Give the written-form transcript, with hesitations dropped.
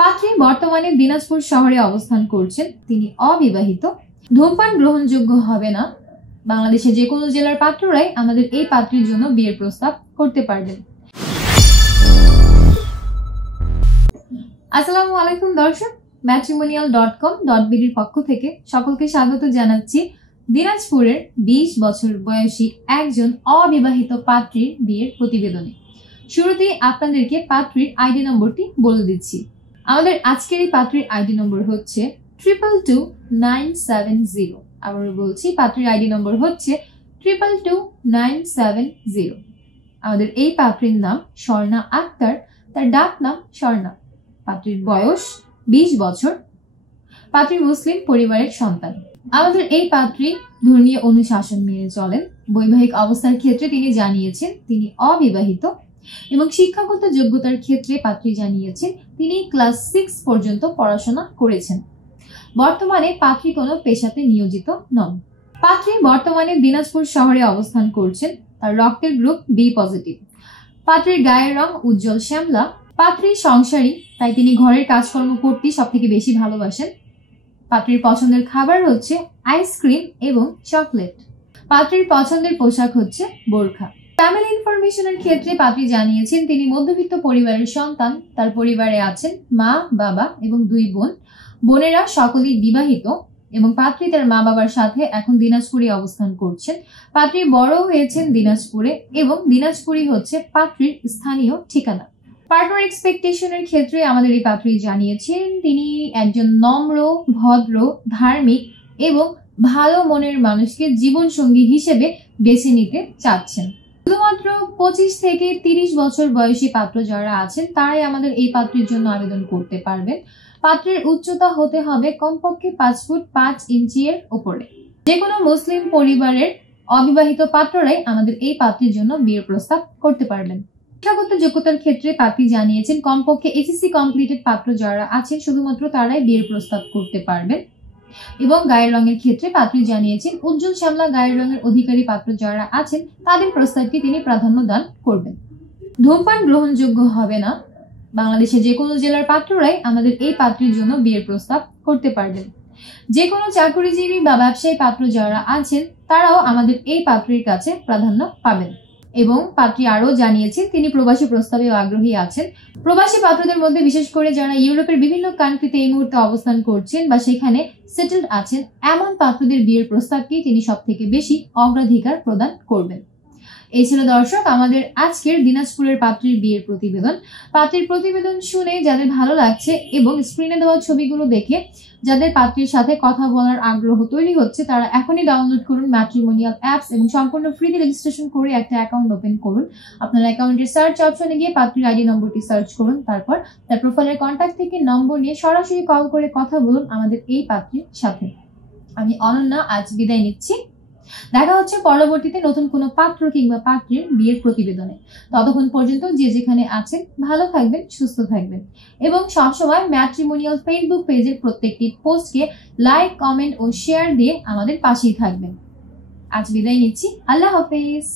পাত্রী বর্তমানে দিনাজপুর শহরে অবস্থান করছেন। তিনি অবিবাহিত। ধূমপান গ্রহণযোগ্য হবে না। বাংলাদেশের যে কোনো জেলার পাত্ররাই আমাদের এই পাত্রীর জন্য বিয়ের প্রস্তাব করতে পারবেন। আসসালামু আলাইকুম দর্শক, matrimonial.com.bd এর পক্ষ থেকে সকলকে স্বাগত জানাচ্ছি দিনাজপুরের 20 বছর বয়সী একজন অবিবাহিত পাত্রীর বিয়ের প্রতিবেদনে। শুরুতেই আপনাদেরকে পাত্রীর আইডি নম্বরটি বলে দিচ্ছি। আমাদের আজকের এই পাত্রীর আইডি নম্বর হচ্ছে 222970। আবার বলছি, পাত্রীর আইডি নম্বর হচ্ছে 222970। আমাদের এই পাত্রীর নাম স্বর্ণা আক্তার, তার ডাক নাম স্বর্ণা। পাত্রীর বয়স 20 বছর। পাত্রী মুসলিম পরিবারের সন্তান। আমাদের এই পাত্রী ধর্মীয় অনুশাসন মেনে চলেন। বৈবাহিক অবস্থার ক্ষেত্রে তিনি জানিয়েছেন তিনি অবিবাহিত এবং শিক্ষাগত যোগ্যতার ক্ষেত্রে পাত্রী জানিয়েছেন তিনি ক্লাস 6 পর্যন্ত পড়াশোনা করেছেন। বর্তমানে পাত্রী কোনো পেশাতে নিয়োজিত নন। পাত্রী বর্তমানে দিনাজপুর শহরে অবস্থান করছেন। তার রক্তের গ্রুপ বি পজিটিভ। পাত্রীর গায়ের রং উজ্জ্বল শ্যামলা। পাত্রী সংসারী, তাই তিনি ঘরের কাজকর্ম করতে সব থেকে বেশি ভালোবাসেন। পাত্রীর পছন্দের খাবার হচ্ছে আইসক্রিম এবং চকলেট। পাত্রীর পছন্দের পোশাক হচ্ছে বোরখা। ফ্যামিলি ইনফরমেশনের ক্ষেত্রে পাত্রী জানিয়েছেন তিনি মধ্যবিত্ত পরিবারের সন্তান। তার পরিবারে আছেন মা, বাবা এবং 2 বোন। বোনেরা সকলেই বিবাহিত এবং পাত্রী তার মা বাবার সাথে এখন দিনাজপুরে অবস্থান করছেন। পাত্রী বড় হয়েছেন দিনাজপুরে এবং দিনাজপুরই হচ্ছে পাত্রীর স্থানীয় ঠিকানা। পার্টনার এক্সপেকটেশনের ক্ষেত্রে আমাদের এই পাত্রী জানিয়েছেন তিনি একজন নম্র, ভদ্র, ধার্মিক এবং ভালো মনের মানুষকে জীবন সঙ্গী হিসেবে বেছে নিতে চাচ্ছেন। শুধুমাত্র 25 থেকে 30 বছর বয়সী পাত্র যারা আছেন তারাই আমাদের এই পাত্রীর জন্য আবেদন করতে পারবেন। পাত্রের উচ্চতা হতে হবে কমপক্ষে 5 ফুট 5 ইঞ্চি এর উপরে। যে কোনো মুসলিম পরিবারের অবিবাহিত পাত্ররাই আমাদের এই পাত্রীর জন্য বিয়ের প্রস্তাব করতে পারবেন। শিক্ষাগত যোগ্যতার ক্ষেত্রে পাত্রী জানিয়েছেন কমপক্ষে এসএসসি কমপ্লিটেড পাত্র যারা আছেন শুধুমাত্র তারাই বিয়ের প্রস্তাব করতে পারবেন। এবং গায়ের রঙের ক্ষেত্রে পাত্রী জানিয়েছেন উজ্জ্বল শ্যামলা গায়ের রঙের অধিকারী পাত্র যারা আছেন তাদের প্রস্তাবকে তিনি প্রাধান্য দান করবেন। ধূমপান গ্রহণযোগ্য হবে না। বাংলাদেশের যে কোনো জেলার পাত্ররাই আমাদের এই পাত্রীর জন্য বিয়ের প্রস্তাব করতে পারবেন। যে কোনো চাকরিজীবী বা ব্যবসায়ী পাত্র যারা আছেন তারাও আমাদের এই পাত্রীর কাছে প্রাধান্য পাবেন। এবং পাত্রী আরও জানিয়েছেন তিনি প্রবাসী প্রস্তাবেও আগ্রহী আছেন। প্রবাসী পাত্রদের মধ্যে বিশেষ করে যারা ইউরোপের বিভিন্ন কান্ট্রিতে এই মুহূর্তে অবস্থান করছেন বা সেখানে সেটেলড আছেন এমন পাত্রদের বিয়ের প্রস্তাবকেই তিনি সব থেকে বেশি অগ্রাধিকার প্রদান করবেন। এই ছিল দর্শক আমাদের আজকের দিনাজপুরের পাত্রীর বিয়ের প্রতিবেদন। পাত্রীর প্রতিবেদন শুনে যাদের ভালো লাগছে এবং স্ক্রিনে দেওয়া ছবিগুলো দেখে যাদের পাত্রীর সাথে কথা বলার আগ্রহ তৈরি হচ্ছে তারা এখনই ডাউনলোড করুন ম্যাট্রিমোনিয়াল অ্যাপস এবং সম্পূর্ণ ফ্রিতে রেজিস্ট্রেশন করে একটা অ্যাকাউন্ট ওপেন করুন। আপনার অ্যাকাউন্টের সার্চ অপশনে গিয়ে পাত্রীর আইডি নম্বরটি সার্চ করুন। তারপর তার প্রোফাইলের কন্ট্যাক্ট থেকে নম্বর নিয়ে সরাসরি কল করে কথা বলুন আমাদের এই পাত্রীর সাথে। আমি অনন্যা আজ বিদায় নিচ্ছি। দেখা হচ্ছে পরবর্তীতে নতুন কোনো পাত্র কিংবা পাত্রীর বিয়ের প্রতিবেদনে। ততক্ষণ পর্যন্ত যে যেখানে আছেন ভালো থাকবেন, সুস্থ থাকবেন এবং সবসময় ম্যাট্রিমোনিয়াল ফেসবুক পেজের প্রত্যেকটি পোস্টকে লাইক, কমেন্ট ও শেয়ার দিয়ে আমাদের পাশেই থাকবেন। আজ বিদায় নিচ্ছি। আল্লাহ হাফেজ।